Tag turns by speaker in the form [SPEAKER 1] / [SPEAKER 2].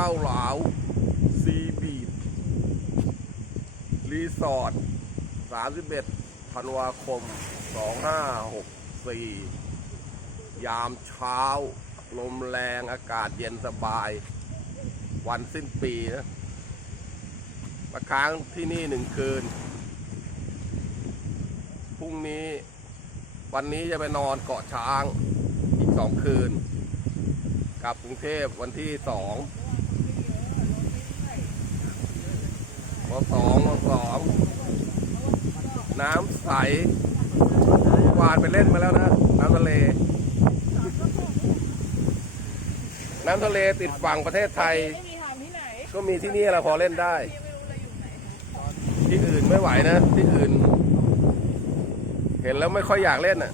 [SPEAKER 1] ก้าหลาว ซีบีดรีสอร์ท31ธันวาคม 2564 ยามเช้า ลมแรงอากาศเย็นสบาย วันสิ้นปีนะมาค้างที่นี่หนึ่งคืน พรุ่งนี้ วันนี้จะไปนอนเกาะช้าง อีกสองคืน กลับกรุงเทพวันที่สอง วันสองวันสองน้ำใสเมื่อวานไปเล่นมาแล้วนะ น้ำทะเล น้ำทะเลติดฝั่งประเทศไทย ก็มีที่นี่แหละพอเล่นได้
[SPEAKER 2] ที่อื่น
[SPEAKER 1] ไม่ไหวนะ ที่อื่น เห็นแล้วไม่ค่อยอยากเล่นอะ